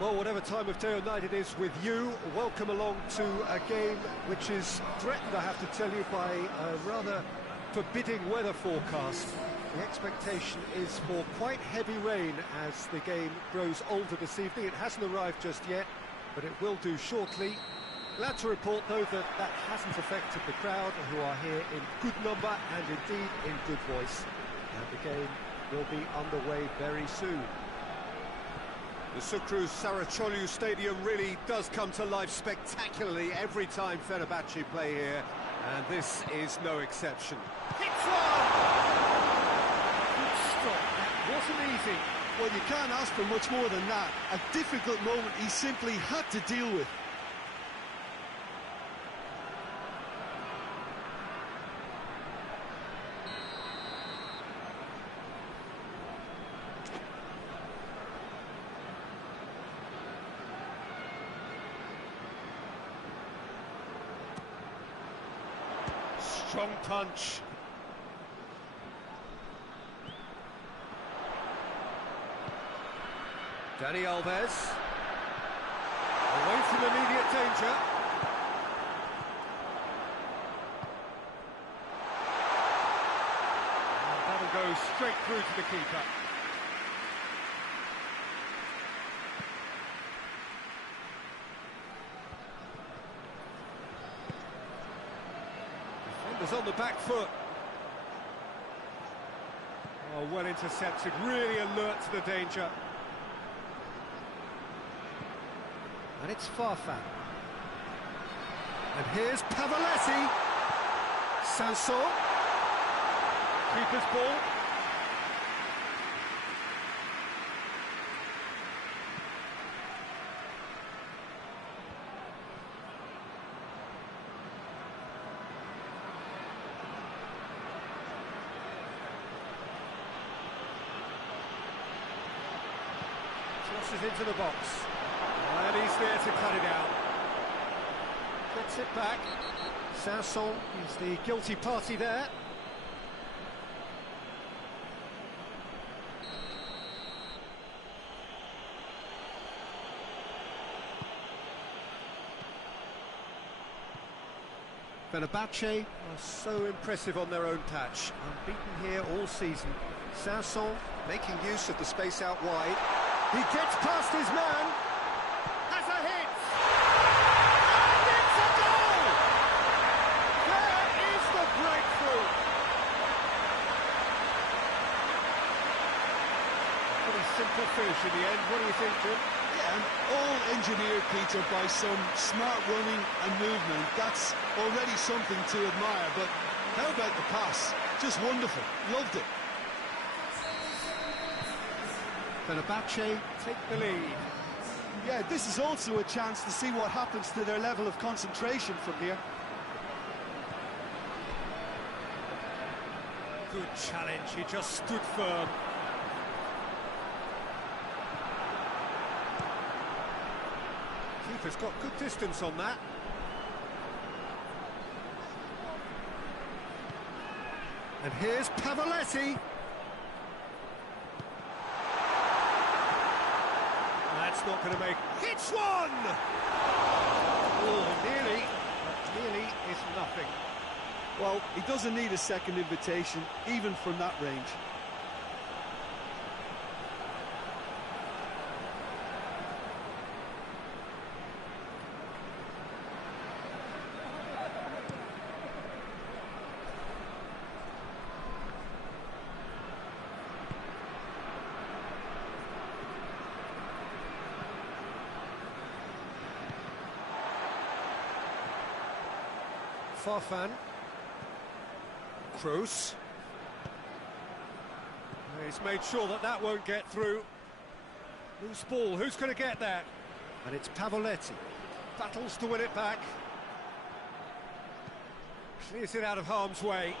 Well, whatever time of day or night it is with you, welcome along to a game which is threatened, I have to tell you, by a rather forbidding weather forecast. The expectation is for quite heavy rain as the game grows older this evening. It hasn't arrived just yet, but it will do shortly. Glad to report, though, that that hasn't affected the crowd, who are here in good number and indeed in good voice. And the game will be underway very soon. The Sucru Saracoğlu Stadium really does come to life spectacularly every time Fenerbahçe play here, and this is no exception. Hits one! Good stop, that wasn't easy. Well, you can't ask for much more than that. A difficult moment he simply had to deal with. Strong punch. Dani Alves. Away from immediate danger. And that'll go straight through to the keeper. Defenders on the back foot. Oh, well intercepted, really alert to the danger. And it's Farfan. And here's Paveletti. Sanson. Keeper's ball. Crosses into the box. And he's there to cut it out. Gets it back. Sanson is the guilty party there. Fenerbahçe are so impressive on their own patch. Unbeaten here all season. Sanson making use of the space out wide. He gets past his man. Has a hit. And it's a goal! There is the breakthrough. Pretty simple finish in the end. What do you think, Jim? Yeah, and all engineered, Peter, by some smart running and movement. That's already something to admire, but how about the pass? Just wonderful. Loved it. Fenerbahçe take the lead. Yeah, this is also a chance to see what happens to their level of concentration from here. Good challenge, he just stood firm. Keeper's got good distance on that. And here's Paveletti. That's not going to make... Hits one! Oh, nearly, but nearly is nothing. Well, he doesn't need a second invitation, even from that range. Farfan. Kroos. He's made sure that that won't get through. Loose ball, who's going to get that? And it's Paveletti. Battles to win it back. Clears it out of harm's way.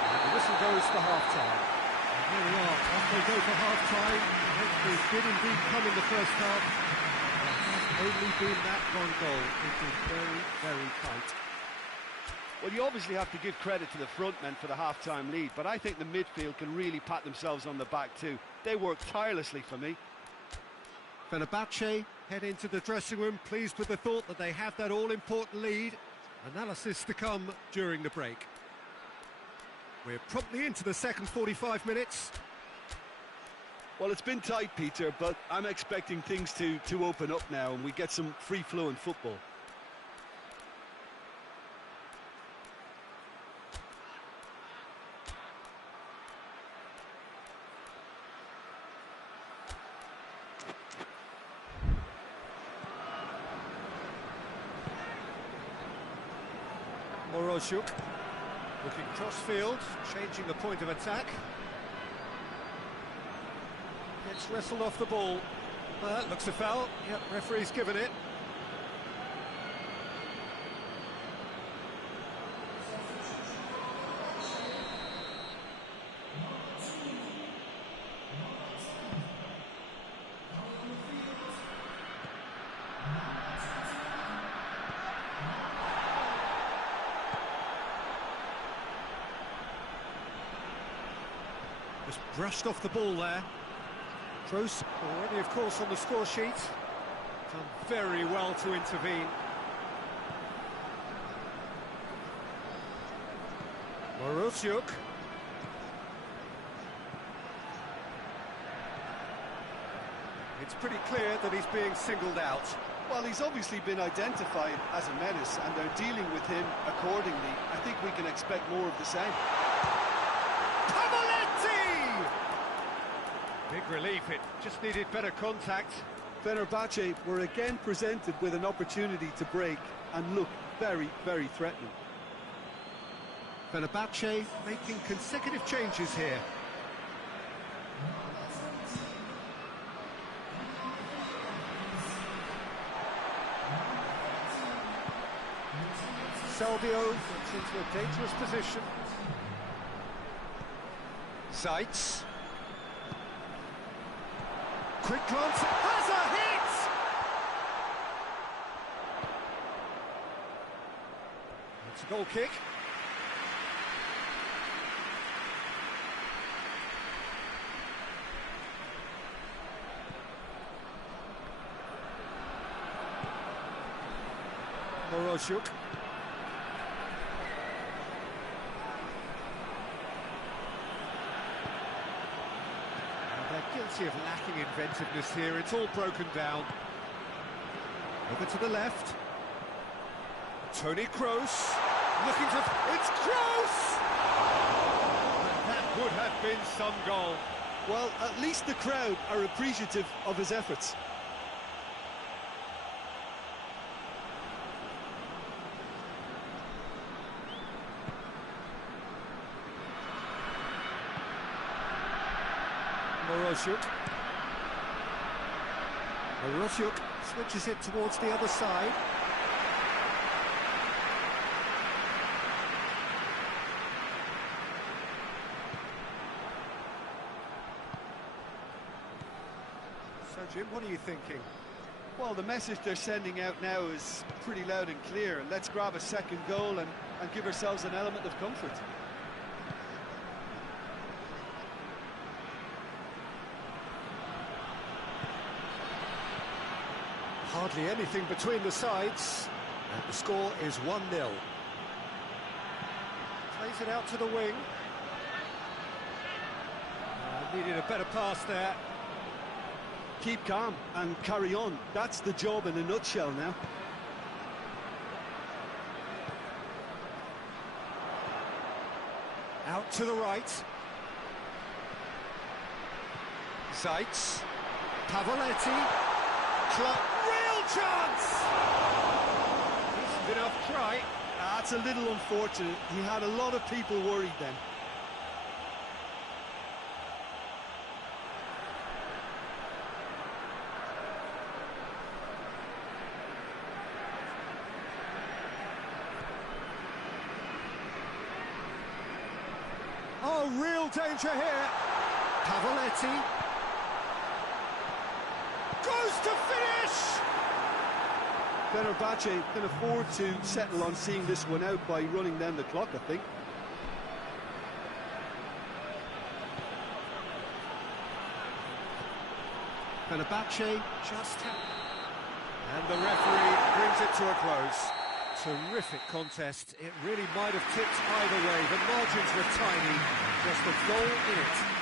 And the whistle goes for half-time. Here we are, off they go for half-time. Victory did indeed come in the first half. There has only been that one goal. It is very, very tight. Well, you obviously have to give credit to the front men for the half-time lead, but I think the midfield can really pat themselves on the back too. They work tirelessly for me. Fenerbahçe head into the dressing room, pleased with the thought that they have that all-important lead. Analysis to come during the break. We're promptly into the second 45 minutes. Well, it's been tight, Peter, but I'm expecting things to open up now and we get some free-flowing football. Morozuk looking cross-field, changing the point of attack. Gets wrestled off the ball. That looks a foul. Yep, referee's given it. Just brushed off the ball there. Kroos already, of course, on the score sheet. Done very well to intervene. Morozuk. It's pretty clear that he's being singled out. Well, he's obviously been identified as a menace and they're dealing with him accordingly. I think we can expect more of the same. Big relief, it just needed better contact. Fenerbahçe were again presented with an opportunity to break and look very, very threatening. Fenerbahçe making consecutive changes here. Salvio gets into a dangerous position. Seitz. Quick glance, has a hit! It's a goal kick. Morozuk. Guilty of lacking inventiveness here, it's all broken down. Over to the left. Toni Kroos, looking to... It's Kroos! That would have been some goal. Well, at least the crowd are appreciative of his efforts. Morozuk switches it towards the other side. So, Jim, what are you thinking? Well, the message they're sending out now is pretty loud and clear. Let's grab a second goal and give ourselves an element of comfort. Hardly anything between the sides, and the score is 1-0. Plays it out to the wing. Needed a better pass there. Keep calm and carry on. That's the job in a nutshell now. Out to the right. Seitz. Pavoletti. Real chance! Decent enough try. That's a little unfortunate. He had a lot of people worried then. Oh, real danger here. Pavoletti. Goes to finish! Fenerbahçe can afford to settle on seeing this one out by running down the clock, I think. Fenerbahçe just... And the referee brings it to a close. Terrific contest. It really might have tipped either way. The margins were tiny, just a goal in it.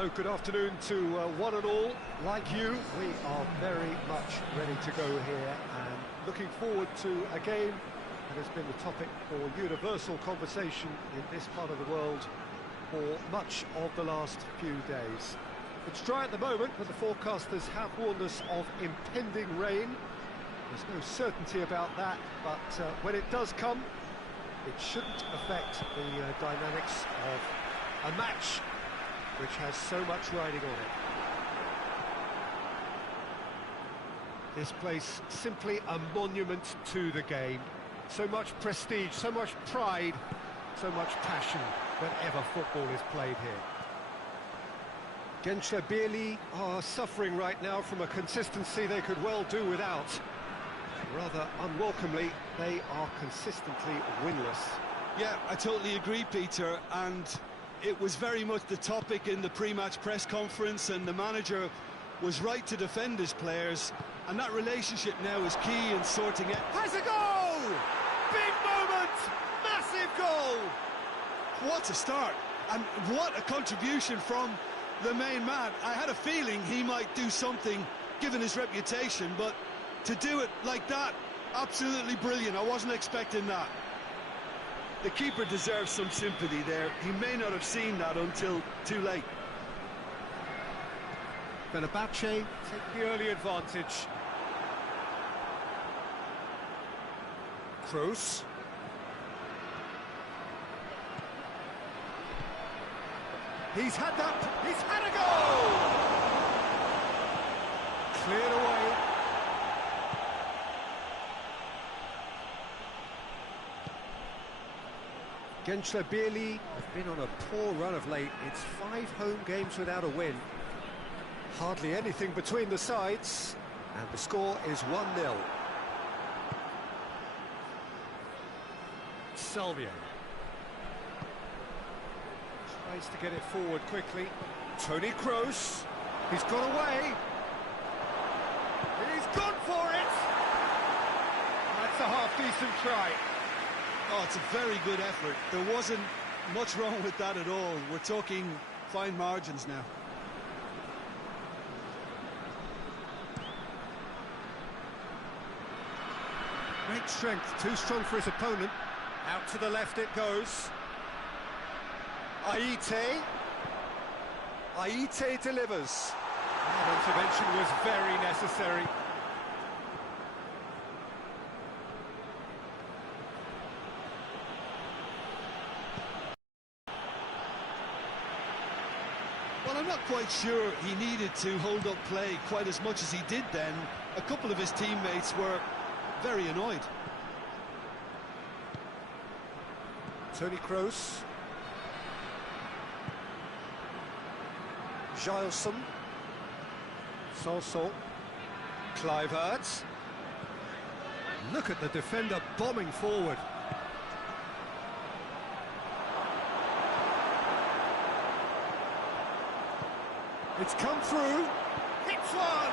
Hello, good afternoon to one and all. Like you, we are very much ready to go here and looking forward to a game that has been the topic for universal conversation in this part of the world for much of the last few days. It's dry at the moment, but the forecasters have warned us of impending rain. There's no certainty about that, but when it does come, it shouldn't affect the dynamics of a match which has so much riding on it. This place simply a monument to the game. So much prestige, so much pride, so much passion whenever football is played here. Gençlerbirliği are suffering right now from a consistency they could well do without. Rather unwelcomely, they are consistently winless. Yeah, I totally agree, Peter, and it was very much the topic in the pre-match press conference, and the manager was right to defend his players, and that relationship now is key in sorting it. Has a goal! Big moment! Massive goal! What a start, and what a contribution from the main man. I had a feeling he might do something, given his reputation, but to do it like that, absolutely brilliant. I wasn't expecting that. The keeper deserves some sympathy there. He may not have seen that until too late. Fenerbahçe take the early advantage. Kroos. He's had a goal! Cleared away. Gençlerbirliği have been on a poor run of late. It's 5 home games without a win. Hardly anything between the sides, and the score is 1-0. Salvio tries to get it forward quickly. Toni Kroos, he's got away. He's gone for it. That's a half-decent try. Oh, it's a very good effort. There wasn't much wrong with that at all. We're talking fine margins now. Great strength, too strong for his opponent. Out to the left it goes. Aite delivers. That intervention was very necessary. Well, I'm not quite sure he needed to hold up play quite as much as he did then. A couple of his teammates were very annoyed. Toni Kroos. Giles. Sanson. Kluivert. Look at the defender bombing forward. It's come through. Hits one.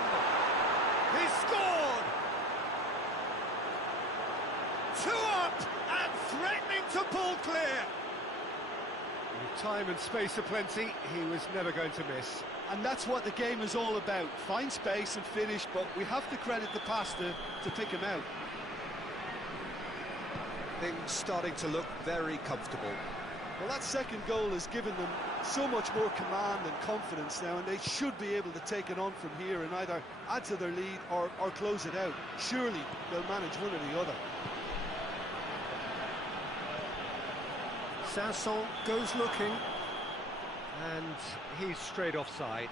He's scored. 2 up and threatening to pull clear. With time and space aplenty, he was never going to miss. And that's what the game is all about. Find space and finish, but we have to credit the pass to pick him out. Things starting to look very comfortable. Well, that second goal has given them so much more command and confidence now, and they should be able to take it on from here and either add to their lead or close it out. Surely they'll manage one or the other. Sanson goes looking, and he's straight offside.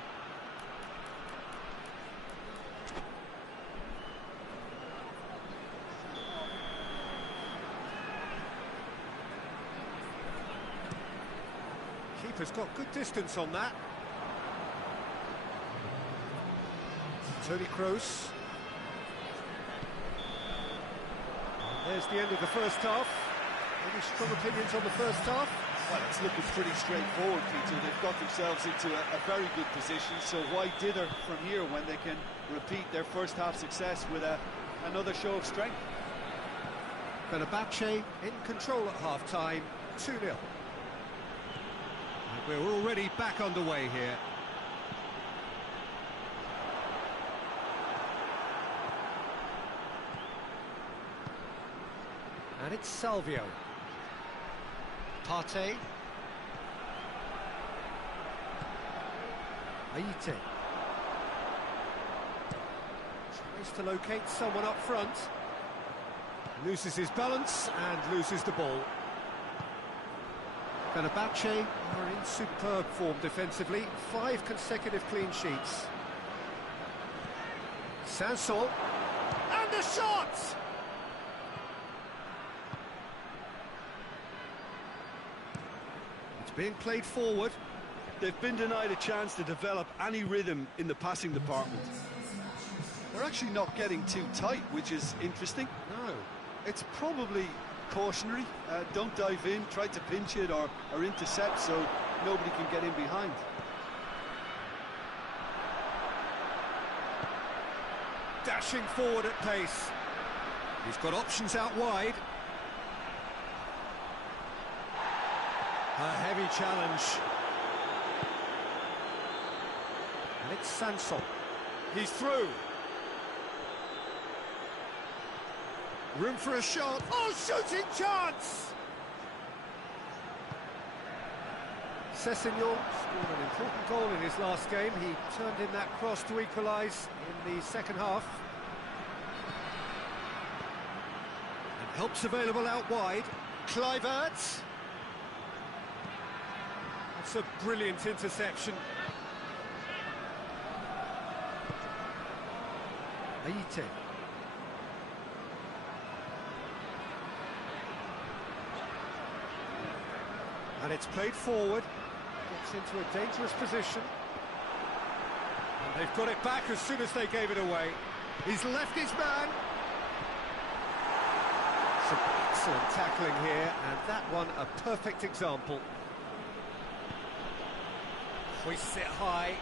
Keeper's got good distance on that. Toni Kroos. There's the end of the first half. Any strong opinions on the first half? Well, it's looking pretty straightforward, Peter. They've got themselves into a very good position, so why dither from here when they can repeat their first half success with another show of strength? Fenerbahçe in control at half-time, 2-0. And we're already back underway here. And it's Salvio. Partey. Aite. Tries to locate someone up front. Loses his balance and loses the ball. Fenerbahçe are in superb form defensively. 5 consecutive clean sheets. Sanson. And the shot! It's being played forward. They've been denied a chance to develop any rhythm in the passing department. They're actually not getting too tight, which is interesting. No. It's probably cautionary. Don't dive in, try to pinch it or intercept so nobody can get in behind. Dashing forward at pace. He's got options out wide. A heavy challenge. And it's Sanson. He's through. Room for a shot. Oh, shooting chance! Sessegnon scored an important goal in his last game. He turned in that cross to equalise in the second half. And help's available out wide. Kluivert. That's a brilliant interception. Aite. And it's played forward. Gets into a dangerous position. And they've got it back as soon as they gave it away. He's left his man. Some excellent tackling here, and that one a perfect example. Hoists it high.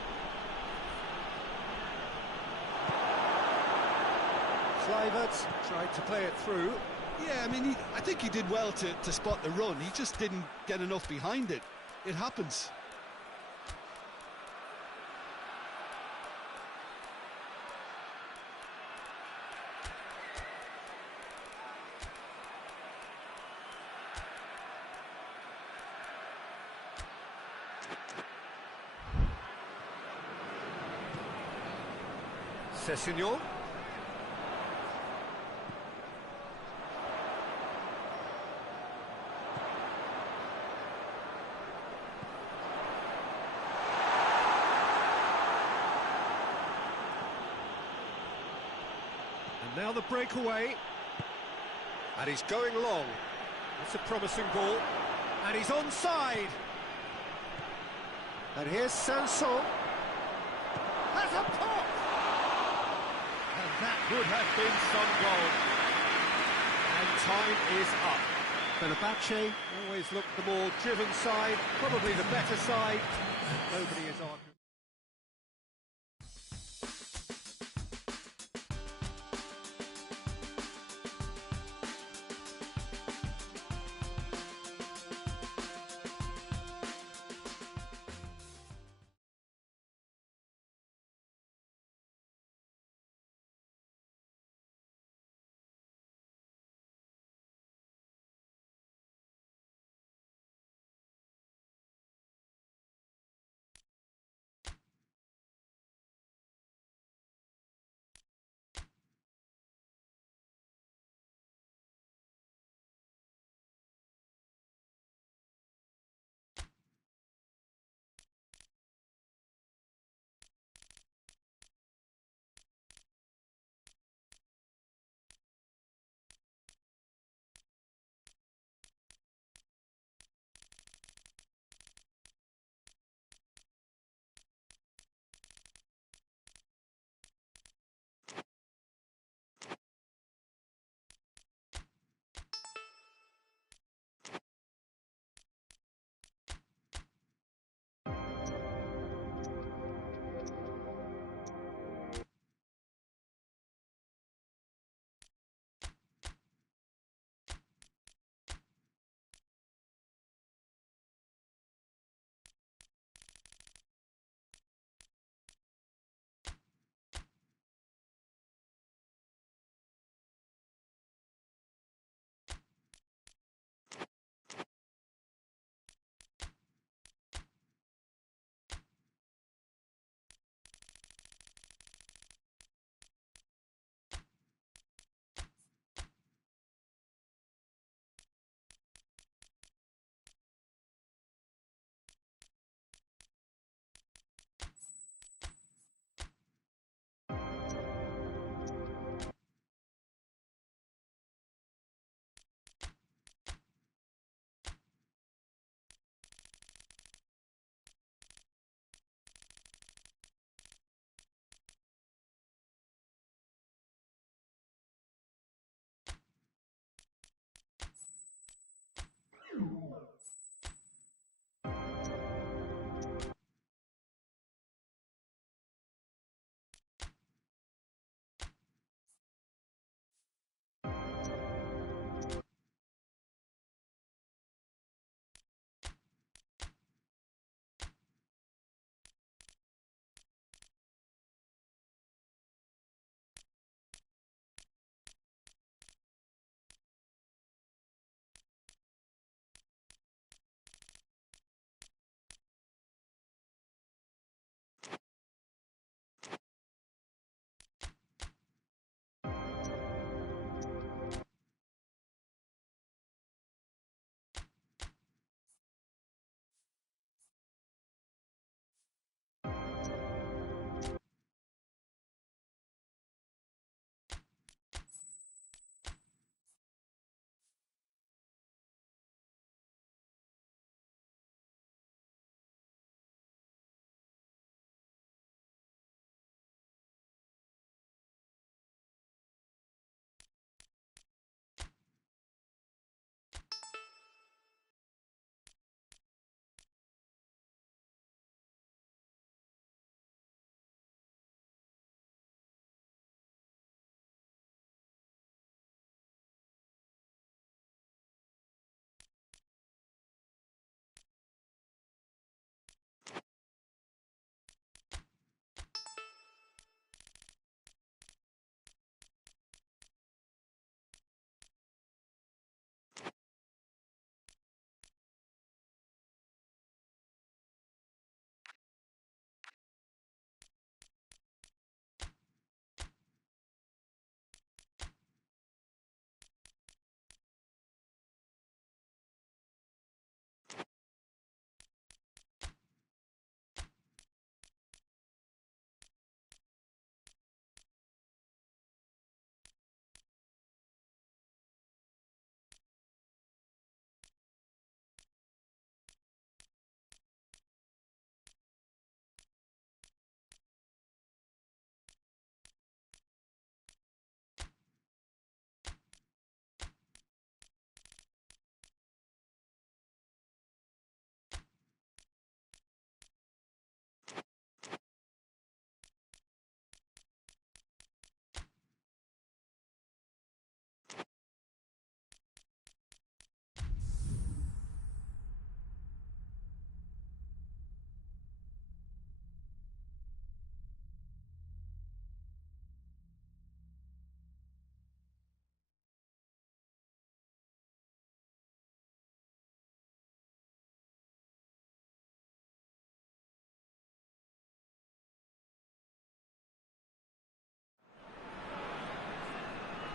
Kluivert tried to play it through. Yeah, I mean, I think he did well to spot the run. He just didn't get enough behind it. It happens. Sessegnon. And now the breakaway. And he's going long. That's a promising ball. And he's onside. And here's Sanson. That's a pop! And that would have been some goal. And time is up. Fenerbahçe always looked the more driven side, probably the better side. Nobody is arguing.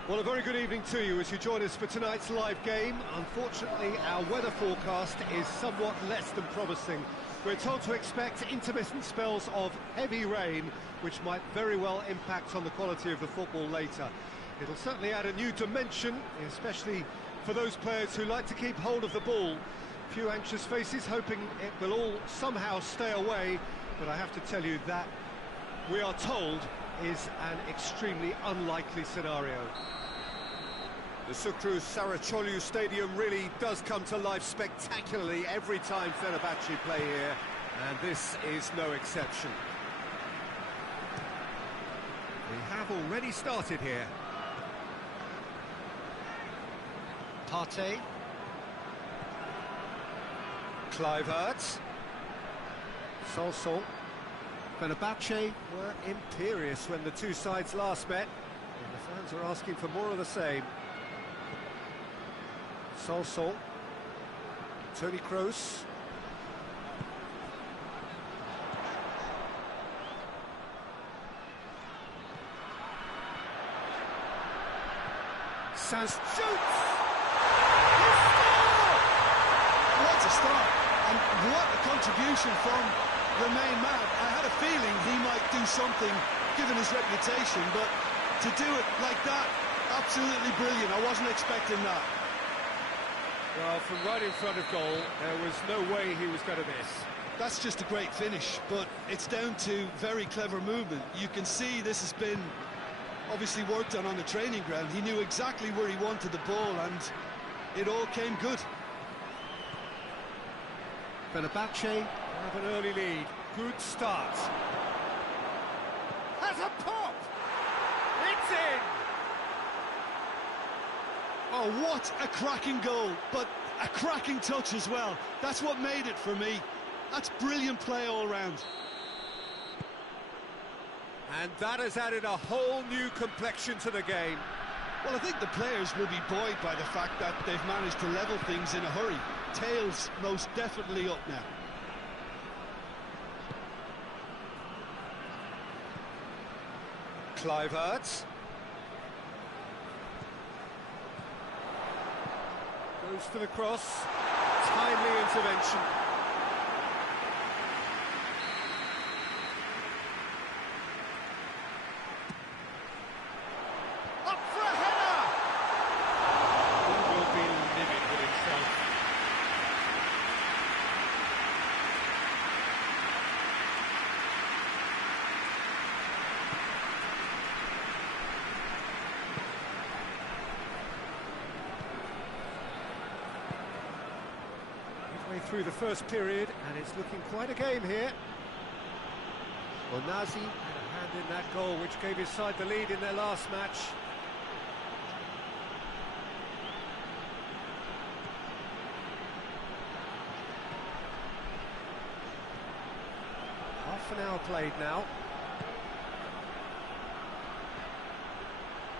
Well, a very good evening to you as you join us for tonight's live game. Unfortunately, our weather forecast is somewhat less than promising. We're told to expect intermittent spells of heavy rain, which might very well impact on the quality of the football later. It'll certainly add a new dimension, especially for those players who like to keep hold of the ball. A few anxious faces hoping it will all somehow stay away, but I have to tell you that we are told is an extremely unlikely scenario. The Sucru Saracoğlu Stadium really does come to life spectacularly every time Fenerbahçe play here, and this is no exception. We have already started here. Partey. Kluivert. Solskjaer. Fenerbahçe were imperious when the two sides last met, and the fans are asking for more of the same. Solskjaer, Toni Kroos. Sans shoots! What a start, and what a contribution from the main man. I had a feeling he might do something, given his reputation, but to do it like that, absolutely brilliant. I wasn't expecting that. Well, from right in front of goal, there was no way he was going to miss. That's just a great finish, but it's down to very clever movement. You can see this has been obviously worked on the training ground. He knew exactly where he wanted the ball, and it all came good. Fenerbahçe have an early lead. Good start. Has a pop! It's in! Oh, what a cracking goal, but a cracking touch as well. That's what made it for me. That's brilliant play all round. And that has added a whole new complexion to the game. Well, I think the players will be buoyed by the fact that they've managed to level things in a hurry. Tails most definitely up now. Kluivert. Goes for the cross. Timely intervention. Up for a header! He will be livid with himself. Midway through the first period, and it's looking quite a game here. Well, Nazi had a hand in that goal, which gave his side the lead in their last match. Half an hour played now.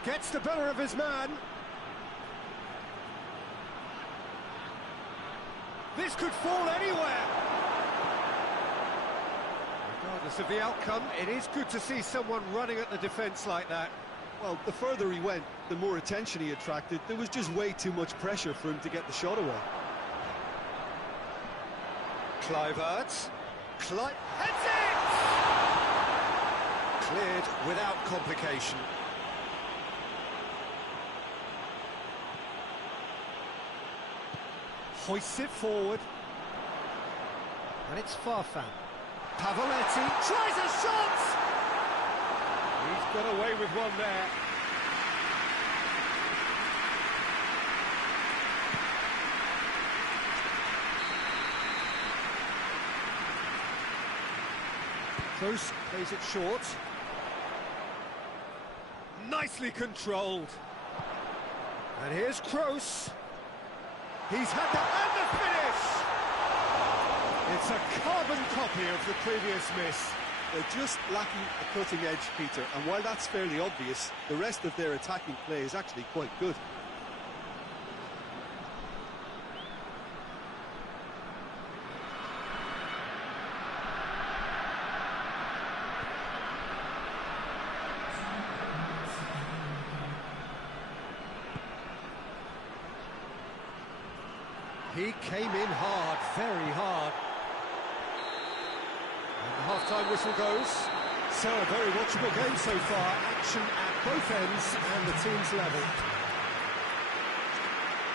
Gets the better of his man. This could fall anywhere. Regardless of the outcome, it is good to see someone running at the defence like that. Well, the further he went, the more attention he attracted. There was just way too much pressure for him to get the shot away. Kluivert. Heads it! Cleared without complication. Hoists it forward. And it's Farfan. Pavoletti tries a shot! He's got away with one there. Kroos plays it short. Nicely controlled. And here's Kroos. He's had and the finish! It's a carbon copy of the previous miss. They're just lacking a cutting edge, Peter, and while that's fairly obvious, the rest of their attacking play is actually quite good. He came in hard, very hard. And the half-time whistle goes. So a very watchable game so far. Action at both ends and the team's level.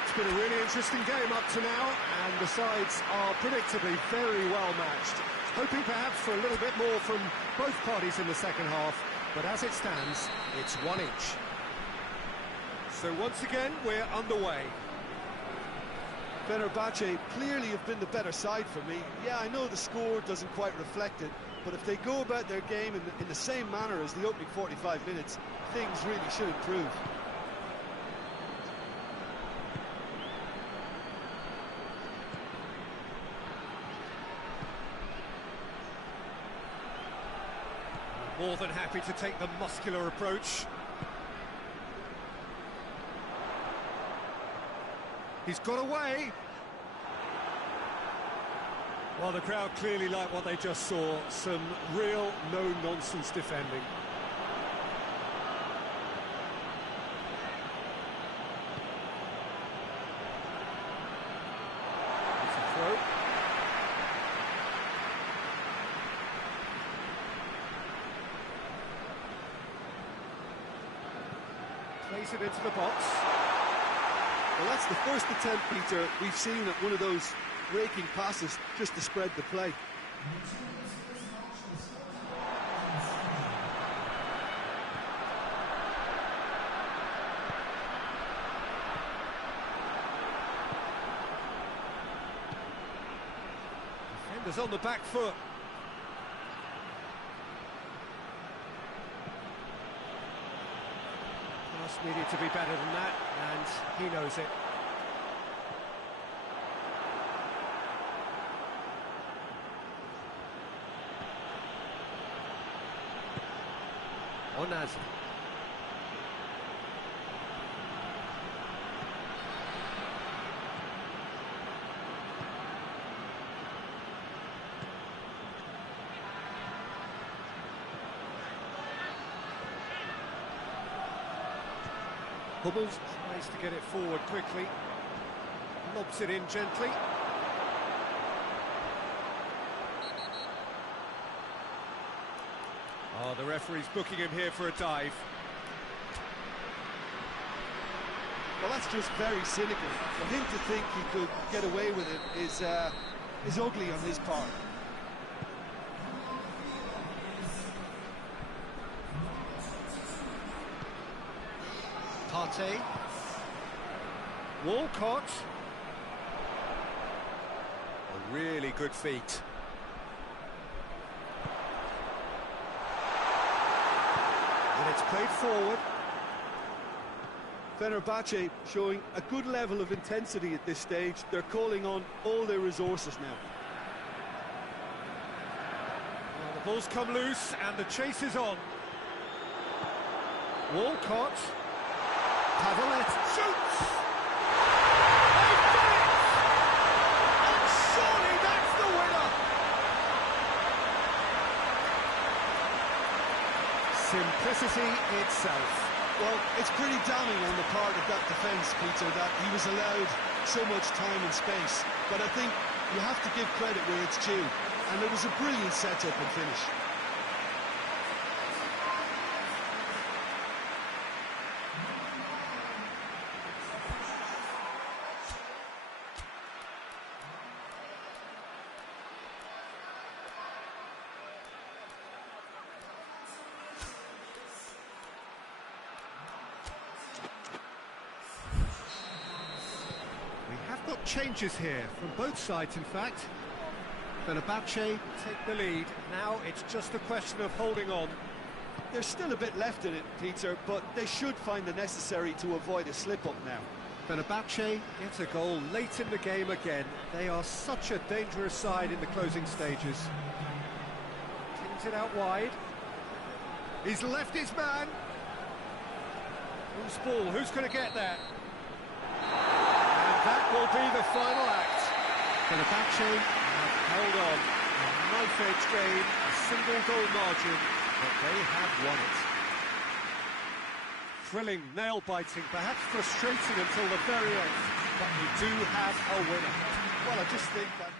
It's been a really interesting game up to now, and the sides are predictably very well matched. Hoping perhaps for a little bit more from both parties in the second half, but as it stands, it's 1 each. So once again, we're underway. Fenerbahçe clearly have been the better side for me. Yeah, I know the score doesn't quite reflect it, but if they go about their game in the same manner as the opening 45 minutes, things really should improve. More than happy to take the muscular approach. He's got away. Well, the crowd clearly like what they just saw. Some real no-nonsense defending. It's a throw. Plays it into the box. Well, that's the first attempt, Peter, we've seen at one of those raking passes just to spread the play. was on the back foot. Pass needed to be better than that, and he knows it. Onaz. Hummels tries to get it forward quickly, lobs it in gently. Oh, the referee's booking him here for a dive. Well, that's just very cynical. For him to think he could get away with it is ugly on his part. Partey. Walcott. A really good feat. And it's played forward. Fenerbahçe showing a good level of intensity at this stage. They're calling on all their resources now. Well, the ball's come loose and the chase is on. Walcott. Pavlet shoots! They've done it! And surely that's the winner! Simplicity itself. Well, it's pretty damning on the part of that defence, Peter, that he was allowed so much time and space. But I think you have to give credit where it's due. And it was a brilliant setup and finish. Got changes here from both sides, in fact. Fenerbahçe take the lead. Now it's just a question of holding on. There's still a bit left in it, Peter, but they should find the necessary to avoid a slip-up now. Fenerbahçe gets a goal late in the game again. They are such a dangerous side in the closing stages. Kings it out wide. He's left his man. Who's ball? Who's going to get there? That will be the final act. Fenerbahçe have held on. A knife-edge game, a single goal margin, but they have won it. Thrilling, nail-biting, perhaps frustrating until the very end, but we do have a winner. Well, I just think that...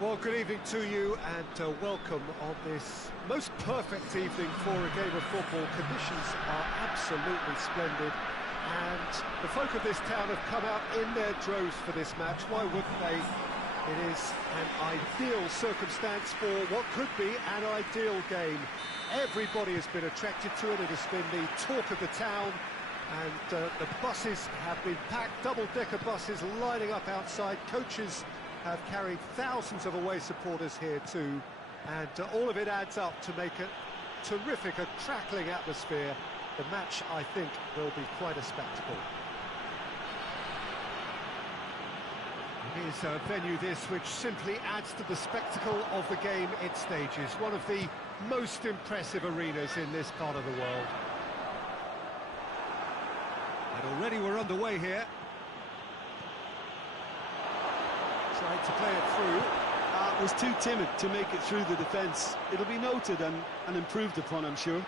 Well, good evening to you and welcome on this most perfect evening for a game of football. Conditions are absolutely splendid and the folk of this town have come out in their droves for this match. Why wouldn't they? It is an ideal circumstance for what could be an ideal game. Everybody has been attracted to it. It has been the talk of the town, and the buses have been packed, double-decker buses lining up outside. Coaches have carried thousands of away supporters here too, and all of it adds up to make a terrific, a crackling atmosphere. The match, I think, will be quite a spectacle. Here's a venue this which simply adds to the spectacle of the game it stages. One of the most impressive arenas in this part of the world. And already we're underway here. Tried to play it through. Was too timid to make it through the defence. It'll be noted and improved upon, I'm sure.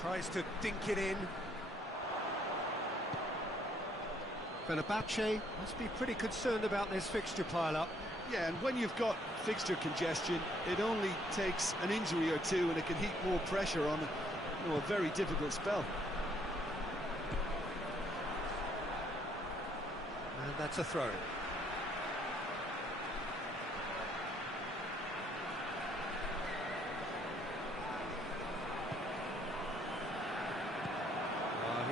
Tries to dink it in. Fenerbahçe must be pretty concerned about this fixture pile-up. Yeah, and when you've got fixture congestion, it only takes an injury or two and it can heap more pressure on a very difficult spell. And that's a throw.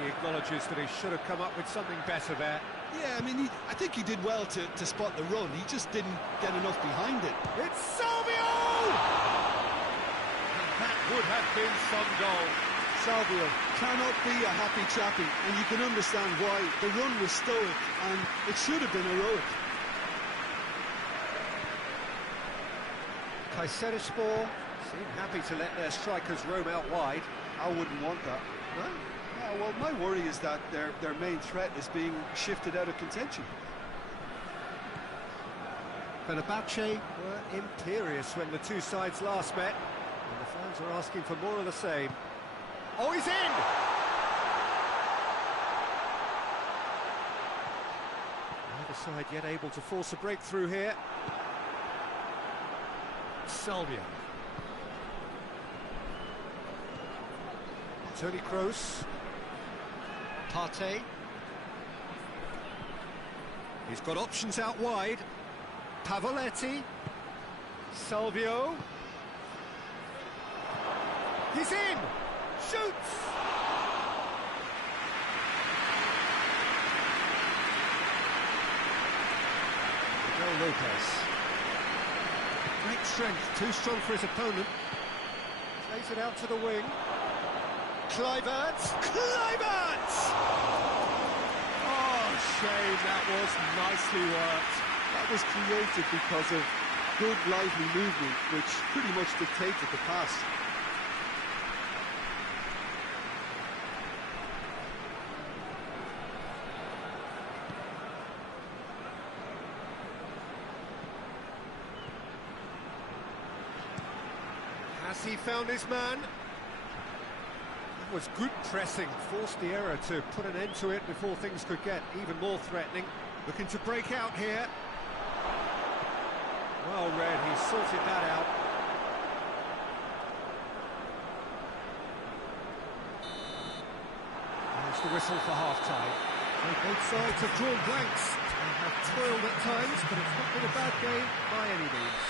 He acknowledges that he should have come up with something better there. Yeah, I mean, I think he did well to spot the run. He just didn't get enough behind it. It's Salvio! That would have been some goal. Salvio cannot be a happy chappy, and you can understand why. The run was stoic, and it should have been heroic. Kayserispor seem happy to let their strikers roam out wide. I wouldn't want that. No? Yeah, well, my worry is that their main threat is being shifted out of contention. Fenerbahçe were imperious when the two sides last met, and the fans are asking for more of the same. Oh, he's in! Neither side yet able to force a breakthrough here. Salvio. Toni Kroos. Partey. He's got options out wide. Pavoletti. Salvio. He's in! Shoots! Miguel Lopez. Great strength, too strong for his opponent. Plays it out to the wing. Kluivert! Kluivert! Oh, shame, that was nicely worked. That was created because of good, lively movement, which pretty much dictated the pass. Has he found his man? That was good pressing, forced the error to put an end to it before things could get even more threatening. Looking to break out here. Well read, he sorted that out. There's the whistle for half-time. Both sides have drawn blanks and have toiled at times, but it's not been a bad game by any means.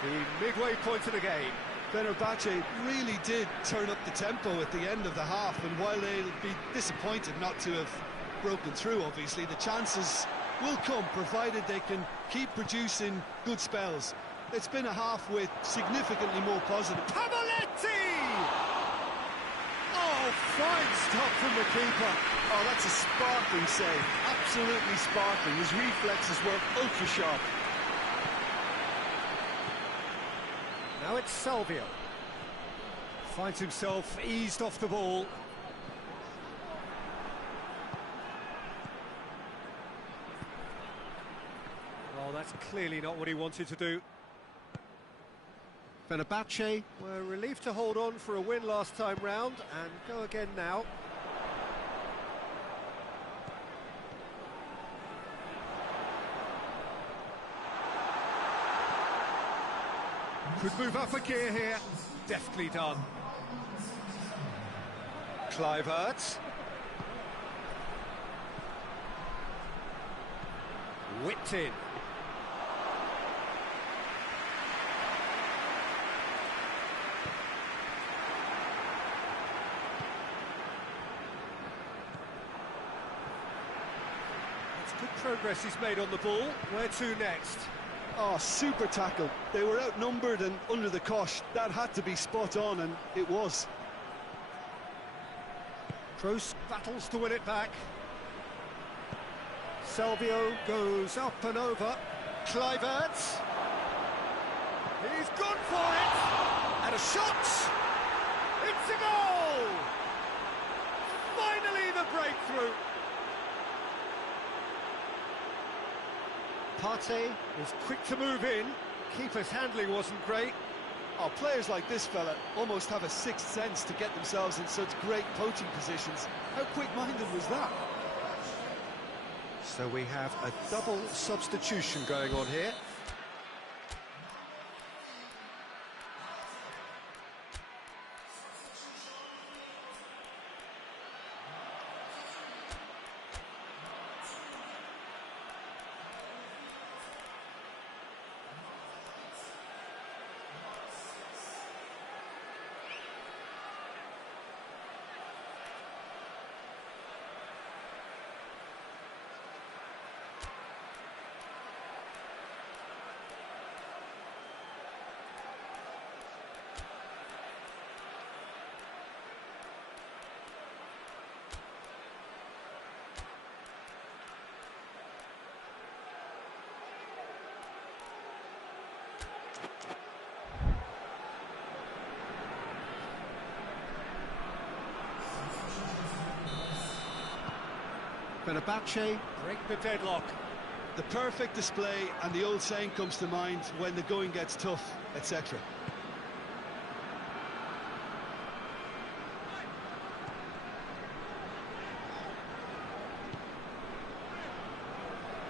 The midway point of the game. Fenerbahçe really did turn up the tempo at the end of the half, and while they'll be disappointed not to have broken through, obviously, the chances will come, provided they can keep producing good spells. It's been a half with significantly more positive. Pavoletti! Oh, fine stop from the keeper. Oh, that's a sparkling save. Absolutely sparkling. His reflexes were ultra-sharp. Now it's Salvio. Finds himself eased off the ball. Oh, that's clearly not what he wanted to do. Fenerbahçe were relieved to hold on for a win last time round and go again now. Could move up a gear here. Deftly done. Kluivert. Whipped in. That's good progress he's made on the ball. Where to next? Oh, super tackle. They were outnumbered and under the cosh. That had to be spot on, and it was. Kroos battles to win it back. Salvio goes up and over. Kluivert. He's gone for it. And a shot. It's a goal. Finally the breakthrough. Partey is quick to move in. Keeper's handling wasn't great. Oh, players like this fella almost have a sixth sense to get themselves in such great poaching positions. How quick-minded was that? So we have a double substitution going on here. Fenerbahçe break the deadlock. The perfect display, and the old saying comes to mind, when the going gets tough, etc.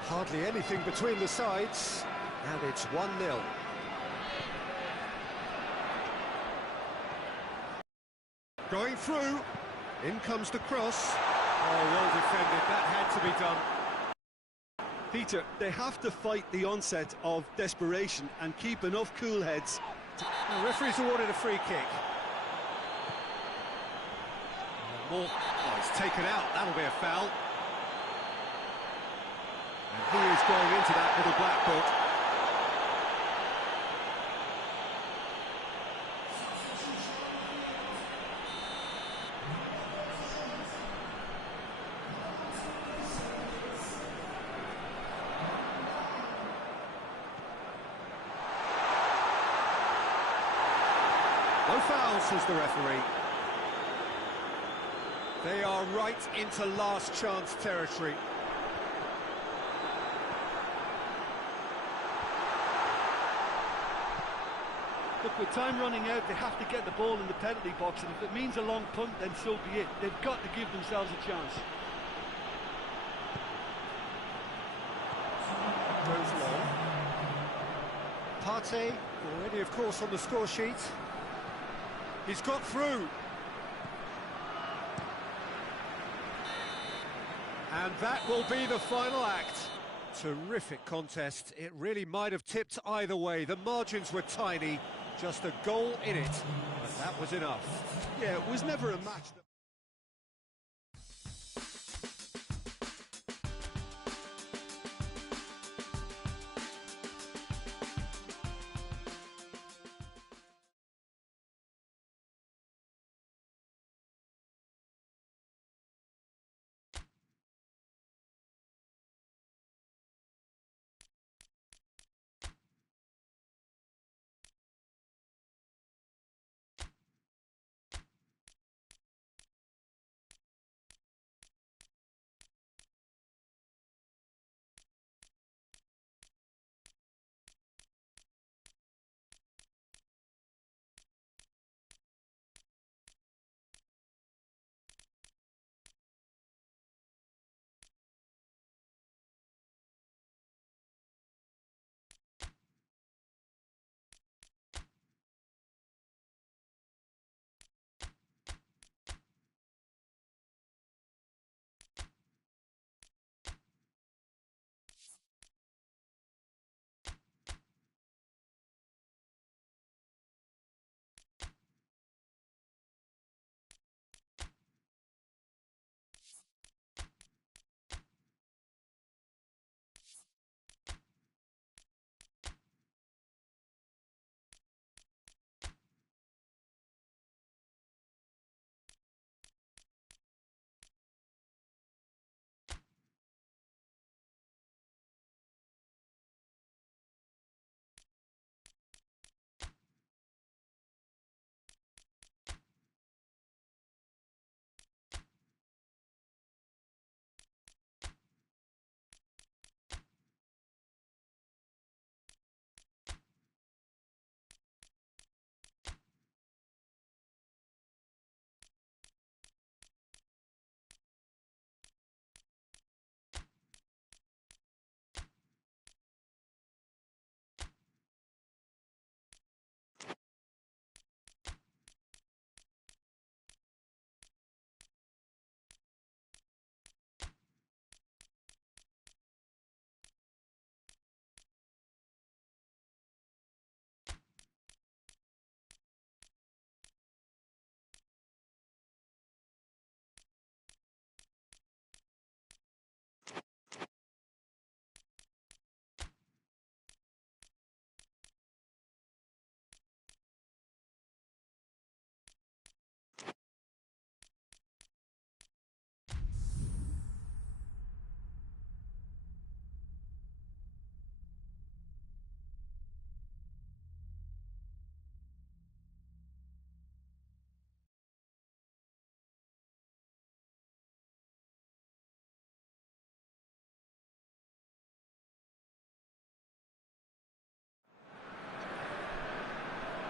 Hardly anything between the sides, and it's 1-0. Going through, in comes the cross. Oh, well defended, that had to be done. Peter, they have to fight the onset of desperation and keep enough cool heads. The referee's awarded a free kick. More, oh, it's taken out, that'll be a foul. And he is going into that little black book. No foul, says the referee. They are right into last chance territory. Look, with time running out, they have to get the ball in the penalty box, and if it means a long punt, then so be it. They've got to give themselves a chance. Goes long. Partey, already, of course, on the score sheet. He's got through. And that will be the final act. Terrific contest. It really might have tipped either way. The margins were tiny, just a goal in it, but that was enough. Yeah, it was never a match that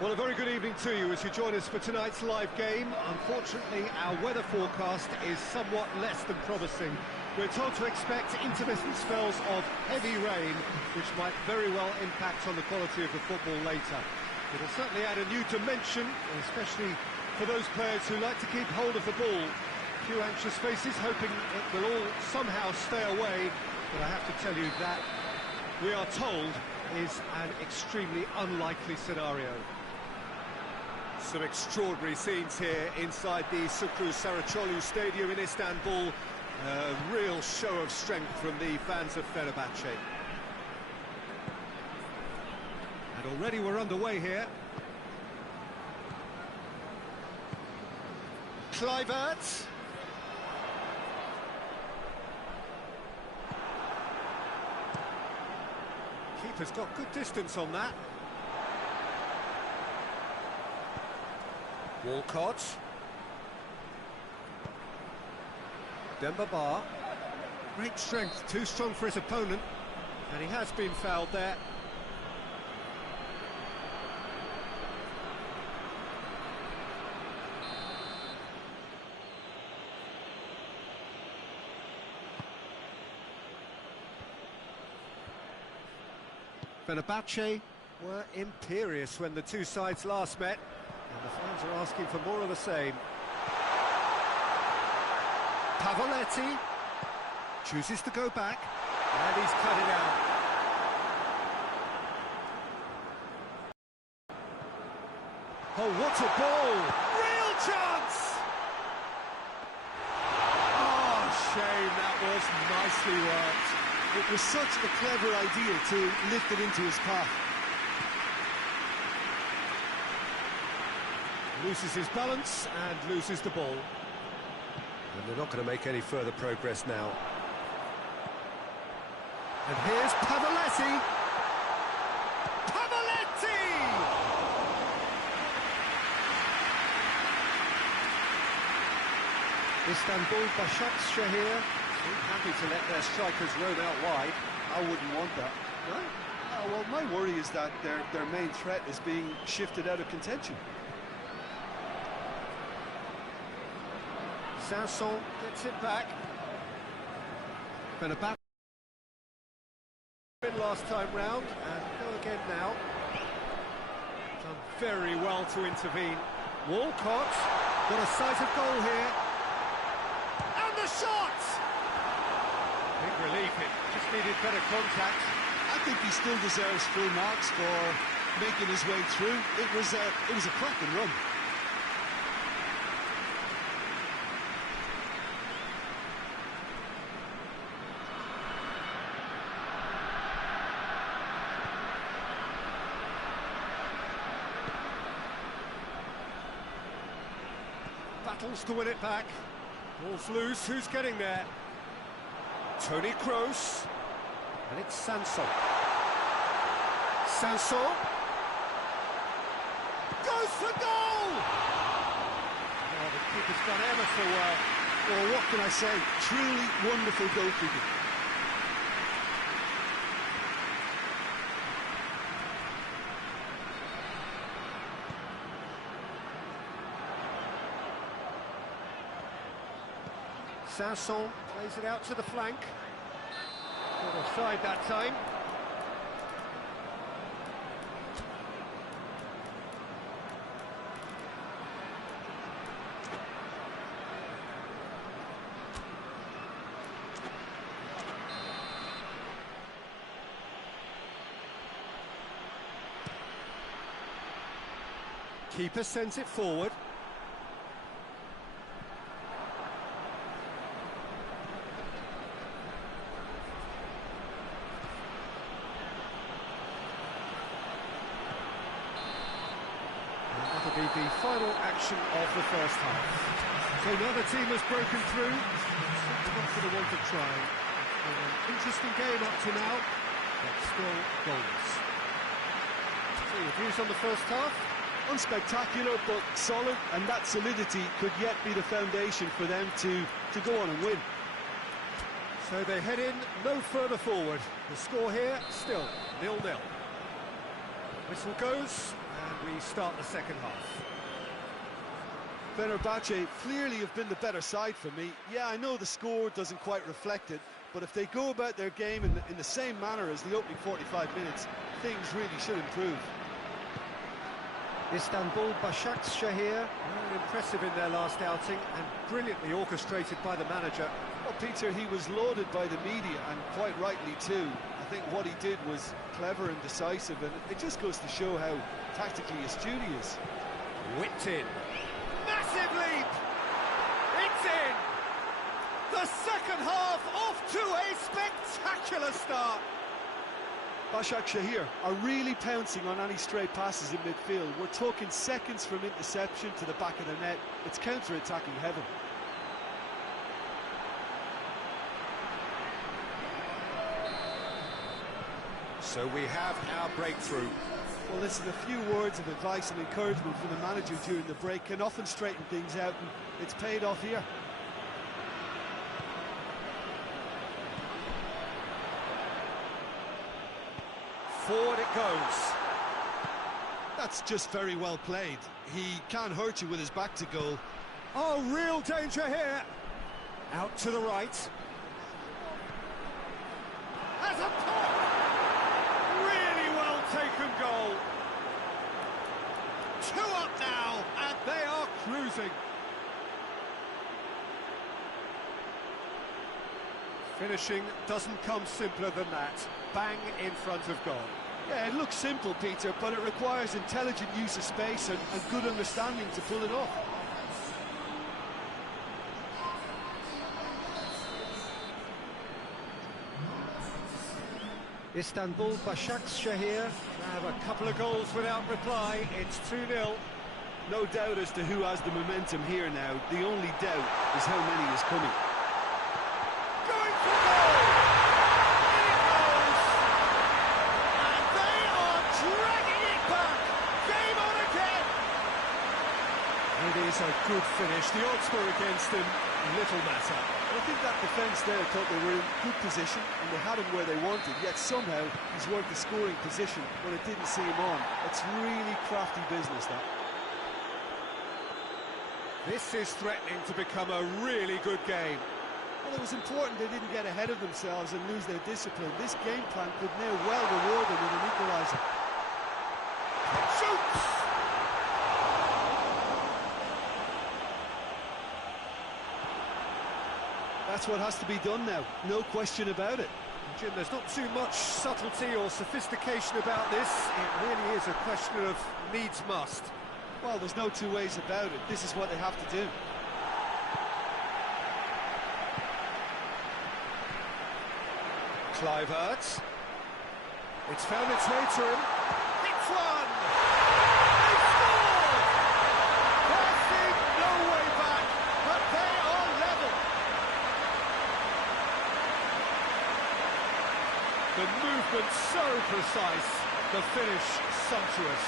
Well, a very good evening to you as you join us for tonight's live game. Unfortunately, our weather forecast is somewhat less than promising. We're told to expect intermittent spells of heavy rain, which might very well impact on the quality of the football later. It'll certainly add a new dimension, especially for those players who like to keep hold of the ball. A few anxious faces hoping it will all somehow stay away, but I have to tell you that we are told is an extremely unlikely scenario. Some extraordinary scenes here inside the Sukru Saracoğlu Stadium in Istanbul. A real show of strength from the fans of Fenerbahçe. And already we're underway here. Kluivert. Keeper's got good distance on that. Walcott. Demba Ba. Great strength, too strong for his opponent, and he has been fouled there. Fenerbahçe were imperious when the two sides last met, and the fans are asking for more of the same. Pavoletti chooses to go back, and he's cut it out. Oh, what a ball! Real chance! Oh, shame, that was nicely worked. It was such a clever idea to lift it into his path. Loses his balance and loses the ball. And they're not going to make any further progress now. And here's Pavoletti! Pavoletti! Istanbul Başakşehir happy to let their strikers roam out wide. I wouldn't want that. No? Well, my worry is that their main threat is being shifted out of contention. Sanson gets it back. Fenerbahçe last time round, and go again now. Done very well to intervene. Walcott got a sight of goal here. And the shot! Big relief, it just needed better contact. I think he still deserves full marks for making his way through. It was a cracking run. Battles to win it back. Ball's loose, who's getting there? Toni Kroos. And it's Sanson. Sanson. Goes for goal! Oh, the keeper's done ever so well. Well, what can I say? Truly wonderful goalkeeping. Sanson plays it out to the flank. Not offside that time. Keeper sends it forward. That'll be the final action of the first half. So now the team has broken through. Not for the want of trying. An interesting game up to now, but still goals. So your views on the first half? Unspectacular but solid, and that solidity could yet be the foundation for them to go on and win. So they head in no further forward. The score here still 0-0. Whistle goes, and we start the second half. Fenerbahçe clearly have been the better side for me. Yeah, I know the score doesn't quite reflect it, but if they go about their game in the same manner as the opening 45 minutes, things really should improve. Istanbul Başakşehir, impressive in their last outing and brilliantly orchestrated by the manager. Well, Peter, he was lauded by the media, and quite rightly too. I think what he did was clever and decisive, and it just goes to show how tactically astute he is. Whipped in. Massive leap! It's in! The second half off to a spectacular start! Başakşehir are really pouncing on any stray passes in midfield. We're talking seconds from interception to the back of the net. It's counter-attacking heaven. So we have our breakthrough. Well, listen, a few words of advice and encouragement from the manager during the break can often straighten things out, and it's paid off here. Forward it goes. That's just very well played. He can't hurt you with his back to goal. Oh, real danger here. Out to the right. Has a pop! Really well taken goal. 2 up now, and they are cruising. Finishing doesn't come simpler than that. Bang in front of goal. Yeah, it looks simple, Peter, but it requires intelligent use of space and good understanding to pull it off. Istanbul Başakşehir have a couple of goals without reply. It's 2-0. No doubt as to who has the momentum here now. The only doubt is how many is coming. Going for goal! In it goes! And they are dragging it back! Game on again! It is a good finish. The odds were against them. Little matter. I think that defence there thought they were in good position and they had him where they wanted, yet somehow he's worked the scoring position when it didn't see him on. It's really crafty business, that. This is threatening to become a really good game. Well, it was important they didn't get ahead of themselves and lose their discipline. This game plan could now well reward them with an equaliser. Shoots! That's what has to be done now, no question about it. Jim, there's not too much subtlety or sophistication about this. It really is a question of needs must. Well, there's no two ways about it. This is what they have to do. Kluivert. It's found its way to him. It's one! They scored! They're seeing no way back, but they are level. The movement so precise, the finish sumptuous.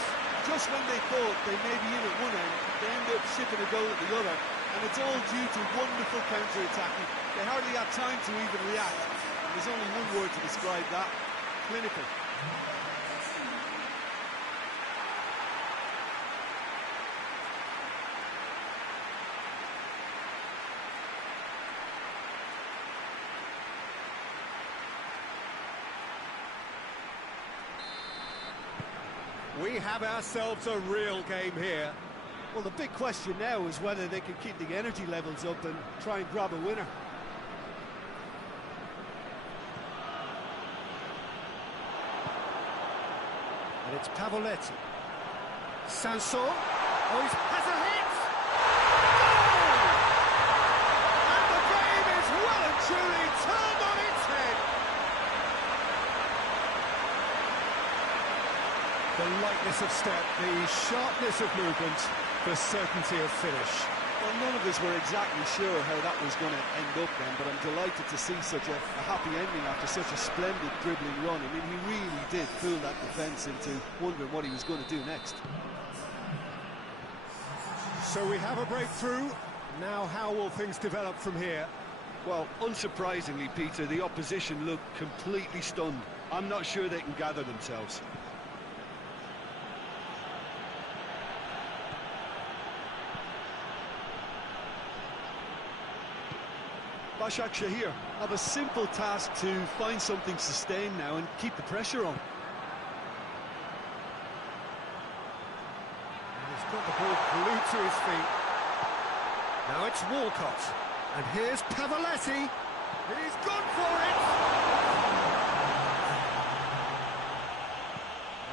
Just when they thought they may be in at one end, they end up shipping a goal at the other, and it's all due to wonderful counter-attacking. They hardly had time to even react. There's only one word to describe that: clinical. We have ourselves a real game here. Well, the big question now is whether they can keep the energy levels up and try and grab a winner. And it's Pavoletti. Sanson. Oh, he has a hit! Goal! And the game is well and truly turned on its head. The lightness of step, the sharpness of movement, the certainty of finish. Well, none of us were exactly sure how that was going to end up then, but I'm delighted to see such a happy ending after such a splendid dribbling run. I mean, he really did fool that defence into wondering what he was going to do next. So we have a breakthrough. Now how will things develop from here? Well, unsurprisingly, Peter, the opposition look completely stunned. I'm not sure they can gather themselves. Başakşehir have a simple task to find something sustained now and keep the pressure on. He's got the ball glued to his feet. Now it's Walcott. And here's Pavoletti. And he's gone for it!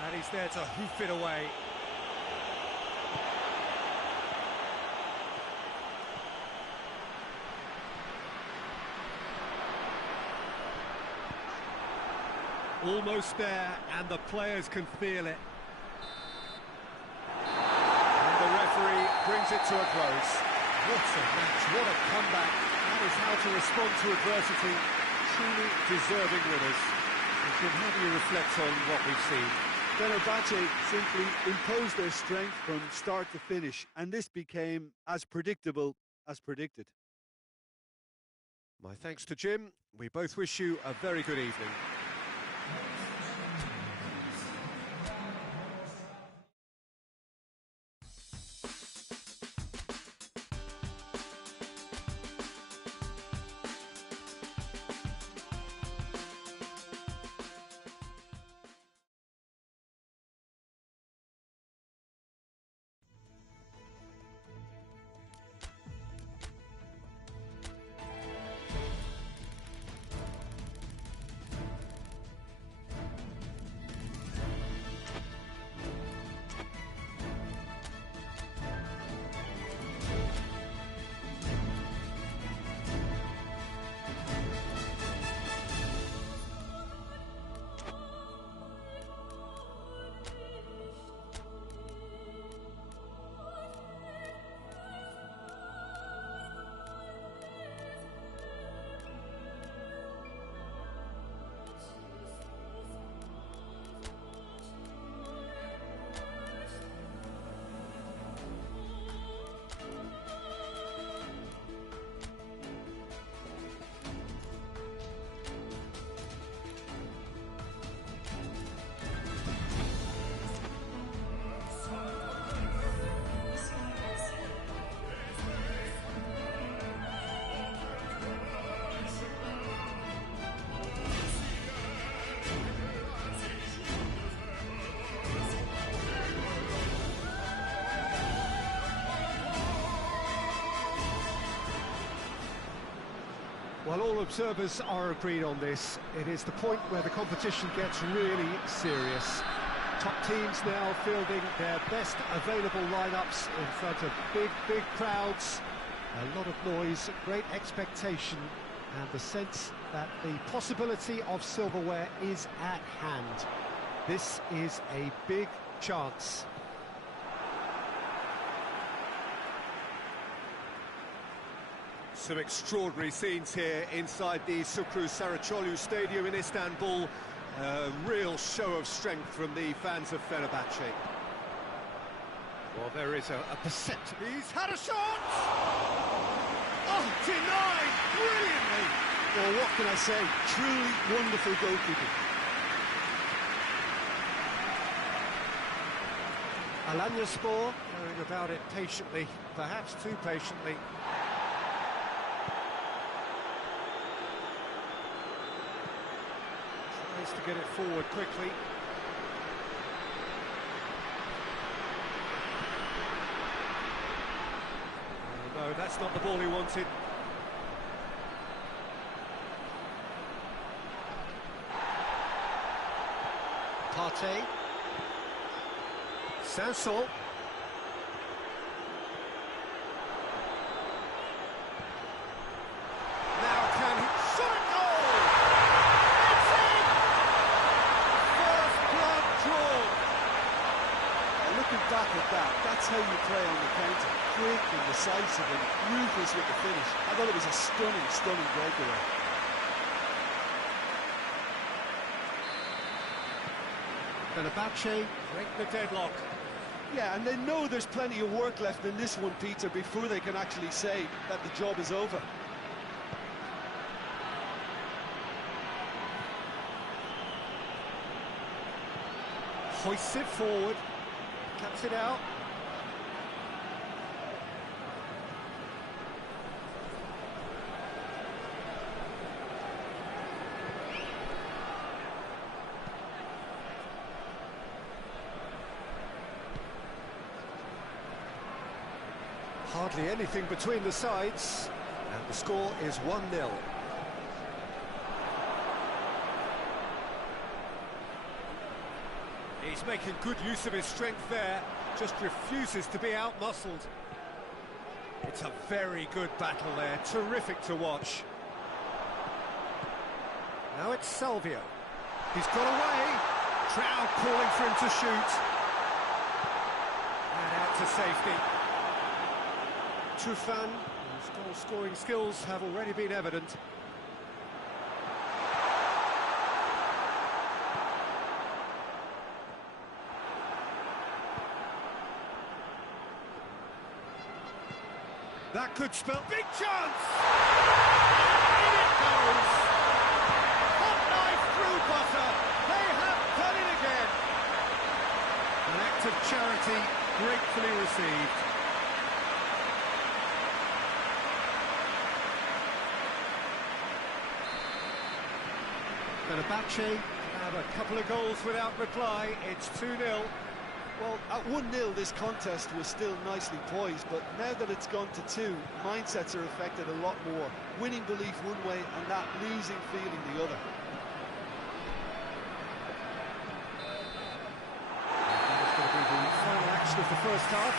And he's there to hoof it away. Almost there, and the players can feel it. And the referee brings it to a close. What a match, what a comeback. That is how to respond to adversity. Truly deserving winners. And Jim, how do you reflect on what we've seen? Fenerbahçe simply imposed their strength from start to finish, and this became as predictable as predicted. My thanks to Jim. We both wish you a very good evening. Well, all observers are agreed on this. It is the point where the competition gets really serious. Top teams now fielding their best available lineups in front of big crowds. A lot of noise, great expectation, and the sense that the possibility of silverware is at hand. This is a big chance. Some extraordinary scenes here inside the Sukru Saraçoğlu Stadium in Istanbul. A real show of strength from the fans of Fenerbahçe. Well, there is a perception. He's had a shot! Oh, denied brilliantly! Well, what can I say? Truly wonderful goalkeeping. Alanyaspor going about it patiently, perhaps too patiently. Tries to get it forward quickly. Oh, no, that's not the ball he wanted. Partey. Sansol. Now can he shot it? Goal! It's in! First blood drawn. Looking back at that, that's how you play on the counter. Quick and decisive and ruthless with the finish. I thought it was a stunning breakaway. Fenerbahçe break the deadlock. Yeah, and they know there's plenty of work left in this one, Peter, before they can actually say that the job is over. Hoists it forward, cuts it out. Hardly anything between the sides, and the score is 1-0. He's making good use of his strength there, just refuses to be out-muscled. It's a very good battle there, terrific to watch. Now it's Salvio. He's got away. Crowd calling for him to shoot. And out to safety. Tufan, whose goal-scoring skills have already been evident. That could spell big chance! In it goes! Hot knife through butter! They have done it again! An act of charity gratefully received. Fenerbahçe have a couple of goals without reply. It's 2-0. Well, at 1-0 this contest was still nicely poised, but now that it's gone to 2, mindsets are affected a lot more. Winning belief one way and that losing feeling the other. That's going to be the final action of the first half.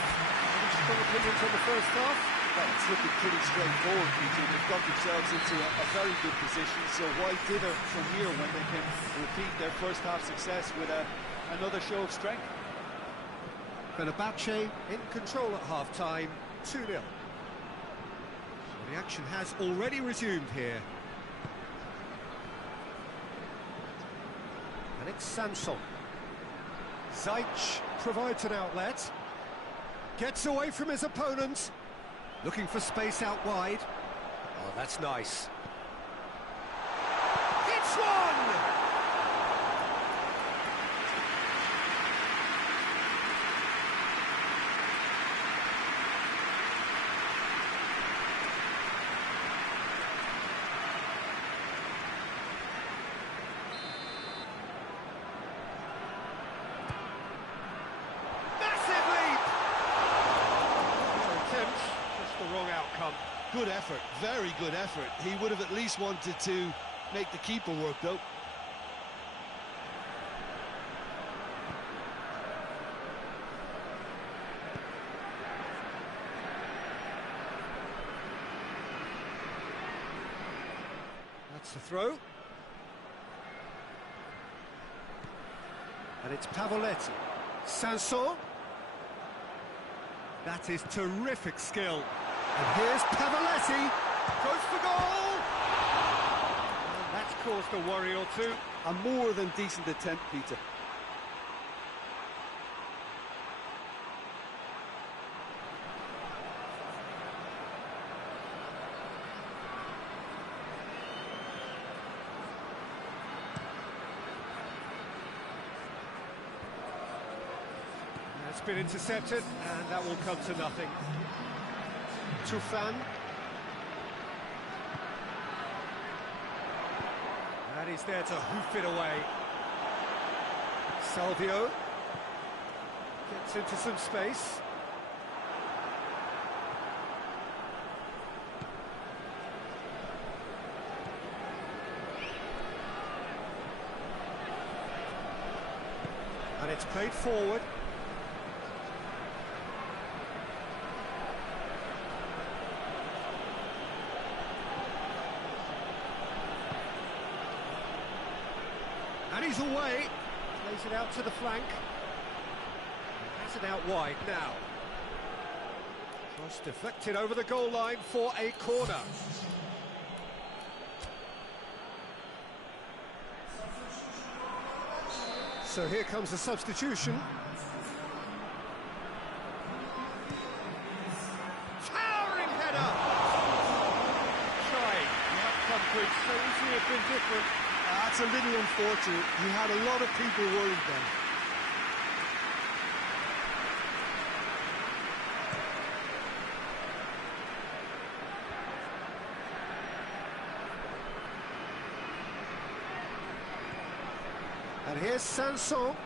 Any strong opinions on the first half? Well, it's looking pretty straightforward, Peter. They've got themselves into a very good position, so why dither from here when they can repeat their first half success with another show of strength? Fenerbahçe in control at half-time, 2-0. So the action has already resumed here. And it's Sanson. Zajc provides an outlet. Gets away from his opponent. Looking for space out wide. Oh, that's nice. Hits one! Good effort, very good effort. He would have at least wanted to make the keeper work, though. That's the throw. And it's Pavoletti. Sanson. That is terrific skill. And here's Pavoletti, goes for goal! And that's caused a worry or two. A more than decent attempt, Peter. That's been intercepted, and that will come to nothing. Tufan. And he's there to hoof it away. Salvio gets into some space. And it's played forward. And he's away, plays it out to the flank, has it out wide now. Cross deflected over the goal line for a corner. So here comes the substitution. Towering header! Trying, the outcome could so easily have been different. That's a little unfortunate. He had a lot of people worried then. And here's Sanson.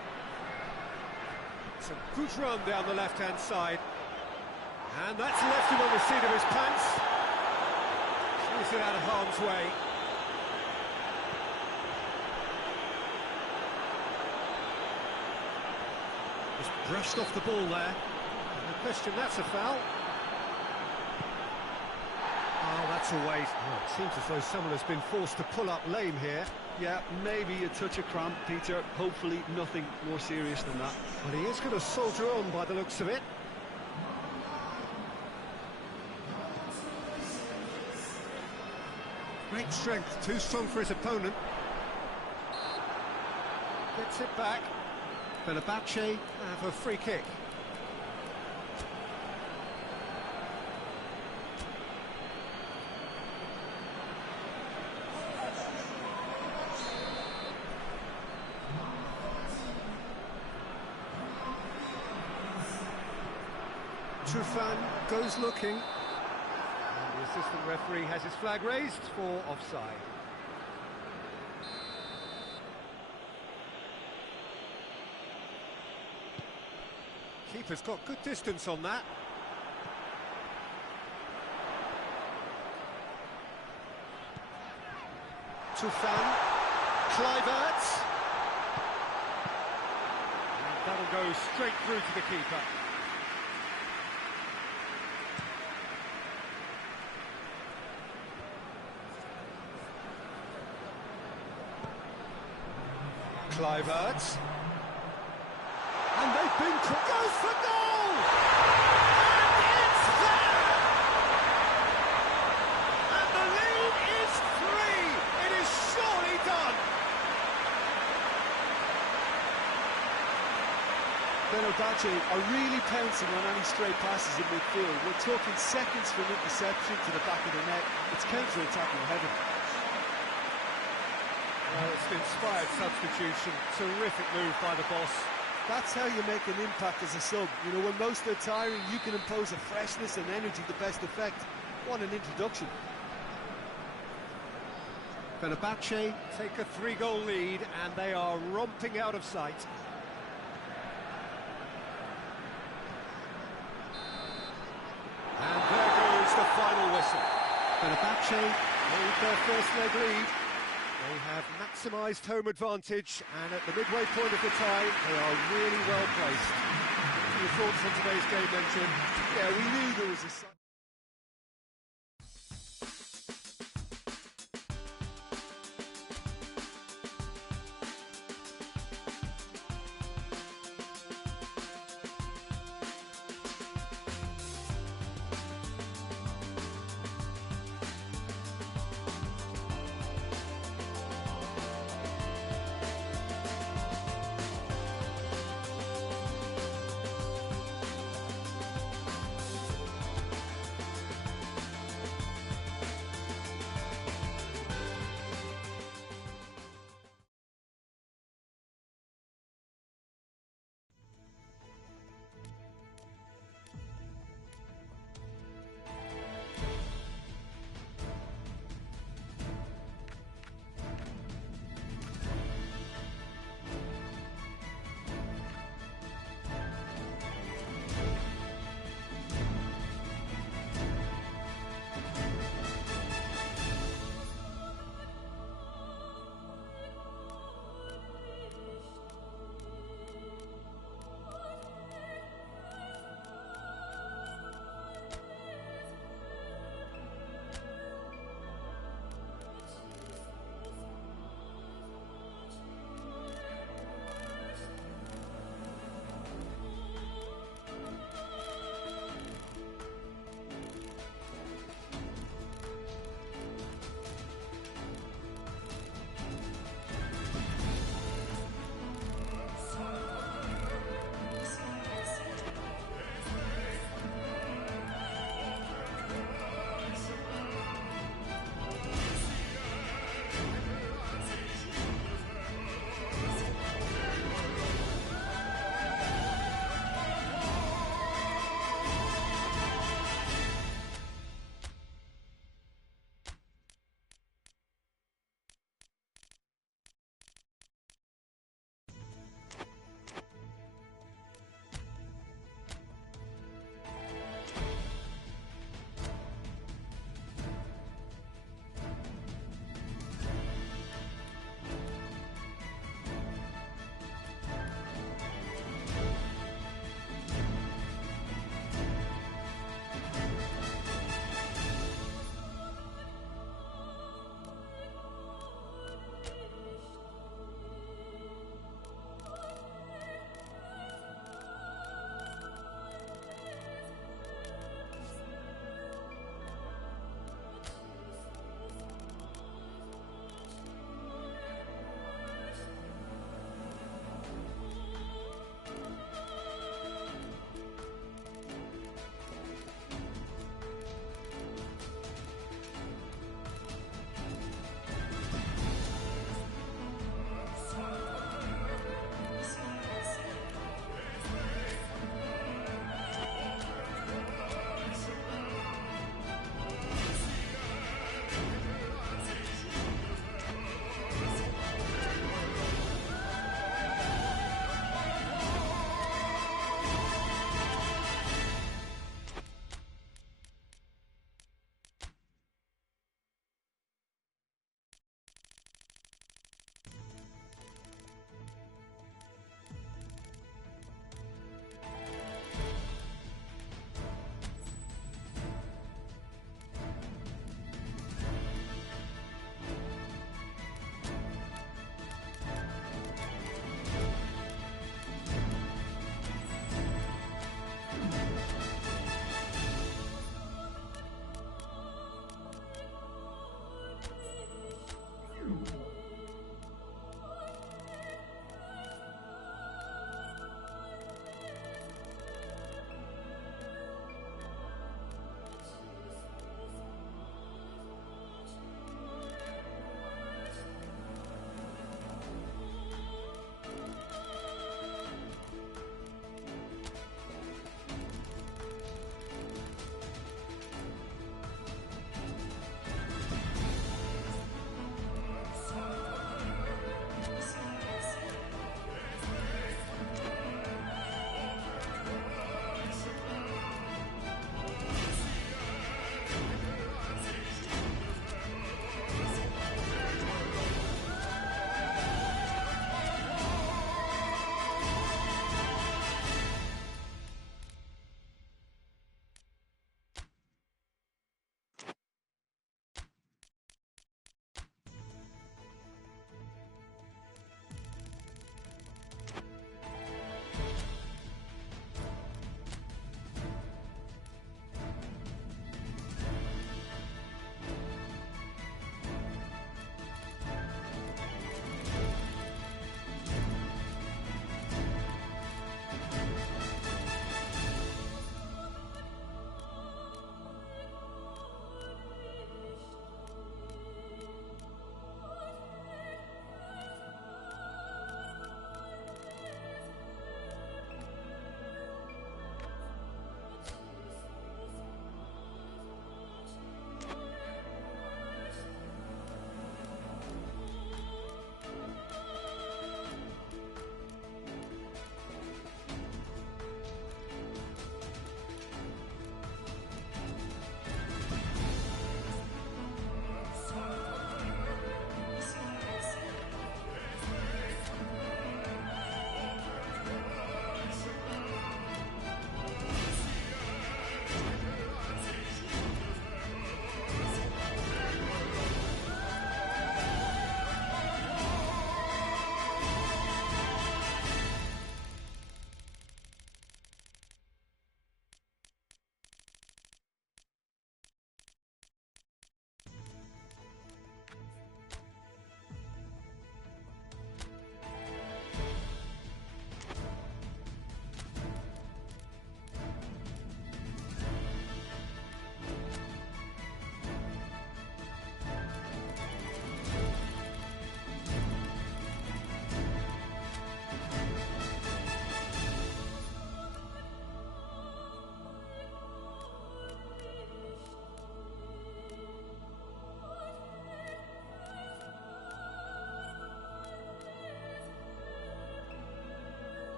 It's a good run down the left-hand side. And that's left him on the seat of his pants. He's it out of harm's way. Just brushed off the ball there. No question, that's a foul. Oh, that's a waste. Oh, it seems as though someone has been forced to pull up lame here. Yeah, maybe a touch of cramp, Peter. Hopefully nothing more serious than that. But he is going to soldier on by the looks of it. Great strength, too strong for his opponent. Gets it back. Fenerbahçe have a free kick. Trufan goes looking. And the assistant referee has his flag raised for offside. Keeper's got good distance on that. Trufan, Kluivert. And that'll go straight through to the keeper. Kluivert. And they've been goes for goal! And it's there! And the lead is 3! It is surely done! Fenerbahçe are really pouncing on any stray passes in midfield. We're talking seconds from interception to the back of the net. It's counter-attacking heaven. Well, it's an inspired substitution. Terrific move by the boss. That's how you make an impact as a sub. You know, when most are tiring, you can impose a freshness and energy to best effect. What an introduction. Fenerbahçe take a 3-goal lead and they are romping out of sight. And there goes the final whistle. Fenerbahçe hold their first leg lead. They have maximised home advantage, and at the midway point of the tie, they are really well placed. Your thoughts on today's game then, Jim? Yeah, we knew there was a...